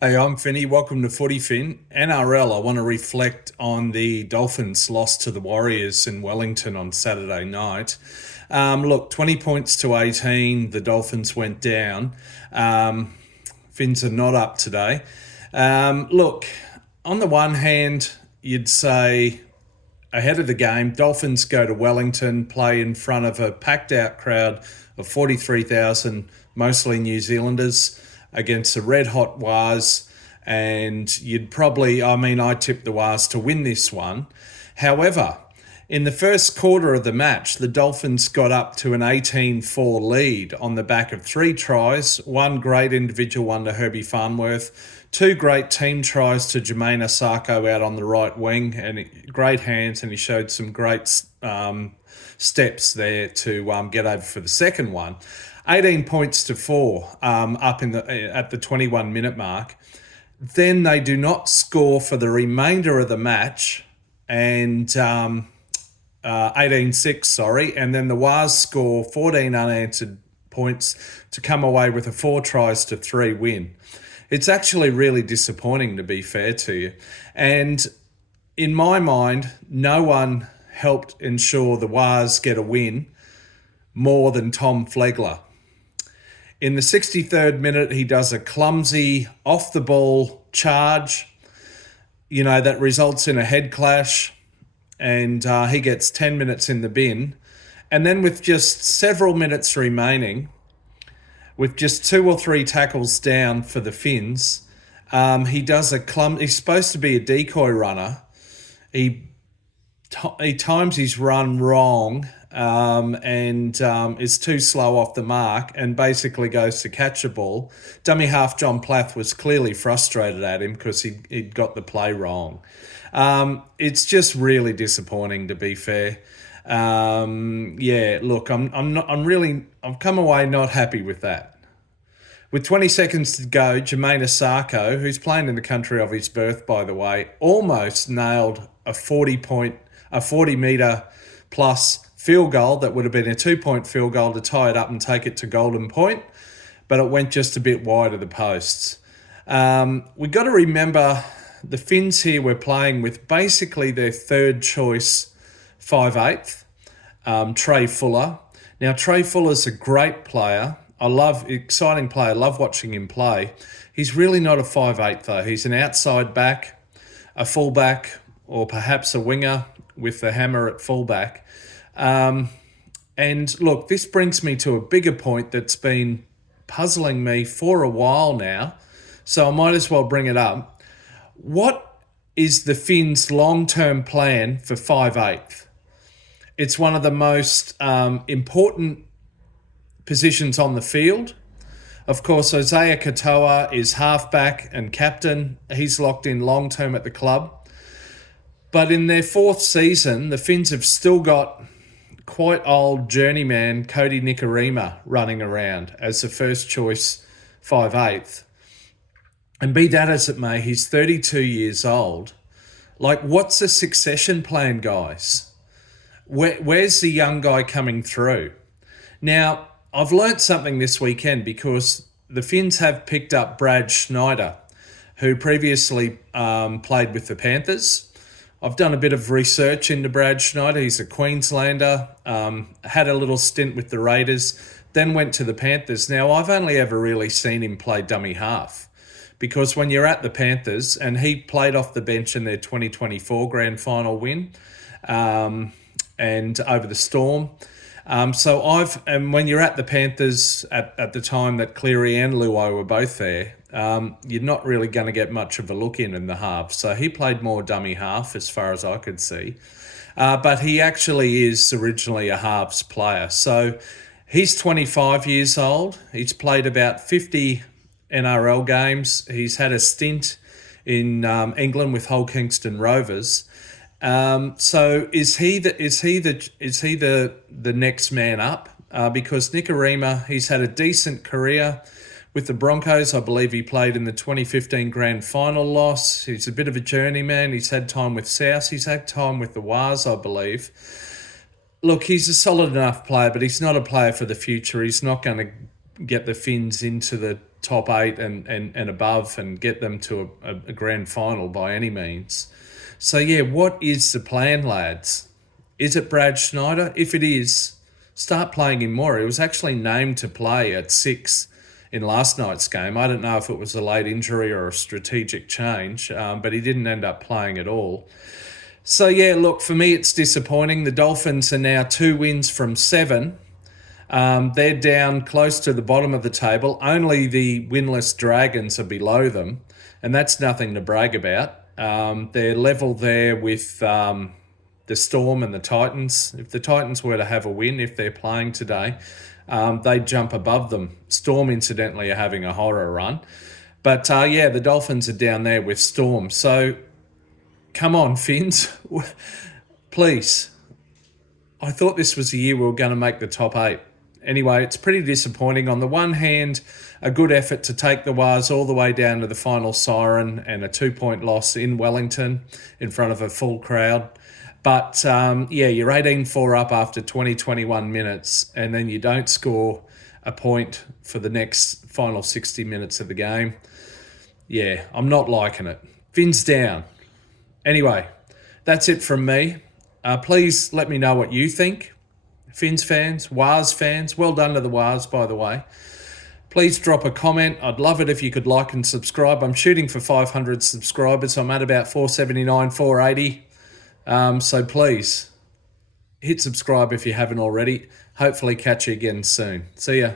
Hey, I'm Finny. Welcome to Footy Fin. NRL, I want to reflect on the Dolphins' loss to the Warriors in Wellington on Saturday night. Look, 20 points to 18, the Dolphins went down. Fins are not up today. Look, on the one hand, you'd say ahead of the game, Dolphins go to Wellington, play in front of a packed out crowd of 43,000, mostly New Zealanders, against the red hot Wars. And I tipped the Wars to win this one. However, in the first quarter of the match, the Dolphins got up to an 18-4 lead on the back of three tries, one great individual one to Herbie Farnworth, two great team tries to Jermaine Osako out on the right wing, and great hands, and he showed some great steps there to get over for the second one. 18 points to 4 up at the 21-minute mark. Then they do not score for the remainder of the match, and 18-6, sorry, and then the Wars score 14 unanswered points to come away with a 4-3 win. It's actually really disappointing, to be fair to you. And in my mind, no one helped ensure the Wars get a win more than Tom Flegler. In the 63rd minute, he does a clumsy off-the-ball charge, that results in a head clash, and he gets 10 minutes in the bin. And then with just several minutes remaining, with just 2 or 3 tackles down for the Finns, he does he's supposed to be a decoy runner. He times his run wrong, and is too slow off the mark and basically goes to catch a ball. Dummy half John Plath was clearly frustrated at him because he'd got the play wrong. It's just really disappointing, to be fair. Look, I've come away not happy with that. With 20 seconds to go, Jermaine Osako, who's playing in the country of his birth, by the way, almost nailed a 40-metre plus field goal that would have been a 2-point field goal to tie it up and take it to golden point, but it went just a bit wide of the posts. We've got to remember the Finns here were playing with basically their third choice 5/8, Trey Fuller. Now, Trey Fuller's a great player. Exciting player. I love watching him play. He's really not a 5/8 though. He's an outside back, a fullback, or perhaps a winger with the hammer at fullback. And look, this brings me to a bigger point that's been puzzling me for a while now, so I might as well bring it up. What is the Finns' long-term plan for 5/8? It's one of the most important positions on the field. Of course, Isaiah Katoa is halfback and captain. He's locked in long-term at the club. But in their fourth season, the Finns have still got quite old journeyman Cody Nikorima running around as the first choice 5/8. And be that as it may, he's 32 years old. Like, what's the succession plan, guys? Where's the young guy coming through? Now, I've learnt something this weekend because the Finns have picked up Brad Schneider, who previously played with the Panthers. I've done a bit of research into Brad Schneider. He's a Queenslander, had a little stint with the Raiders, then went to the Panthers. Now, I've only ever really seen him play dummy half, because when you're at the Panthers, and he played off the bench in their 2024 grand final win, and over the Storm. And when you're at the Panthers at the time that Cleary and Luai were both there, you're not really going to get much of a look in the half. So he played more dummy half as far as I could see. But he actually is originally a halves player. So he's 25 years old. He's played about 50 NRL games. He's had a stint in England with Hull Kingston Rovers. So is he the next man up? Because Nikorima, he's had a decent career with the Broncos. I believe he played in the 2015 grand final loss. He's a bit of a journeyman. He's had time with South. He's had time with the Wars, I believe. Look, he's a solid enough player, but he's not a player for the future. He's not going to get the Finns into the top 8 and above and get them to a grand final by any means. So, yeah, what is the plan, lads? Is it Brad Schneider? If it is, start playing him more. He was actually named to play at 6 in last night's game. I don't know if it was a late injury or a strategic change, but he didn't end up playing at all. So, yeah, look, for me, it's disappointing. The Dolphins are now 2 wins from 7. They're down close to the bottom of the table. Only the winless Dragons are below them, and that's nothing to brag about. They're level there with the Storm and the Titans. If the Titans were to have a win, if they're playing today, they'd jump above them. Storm, incidentally, are having a horror run. But, yeah, the Dolphins are down there with Storm. So, come on, Finns. Please. I thought this was the year we were going to make the top 8. Anyway, it's pretty disappointing. On the one hand, a good effort to take the Wars all the way down to the final siren and a 2-point loss in Wellington in front of a full crowd. But, yeah, you're 18-4 up after 21 minutes, and then you don't score a point for the next final 60 minutes of the game. Yeah, I'm not liking it. Fins down. Anyway, that's it from me. Please let me know what you think. Fins fans, Wars fans, well done to the Wars, by the way. Please drop a comment. I'd love it if you could like and subscribe. I'm shooting for 500 subscribers. I'm at about 479, 480. So please hit subscribe if you haven't already. Hopefully catch you again soon. See ya.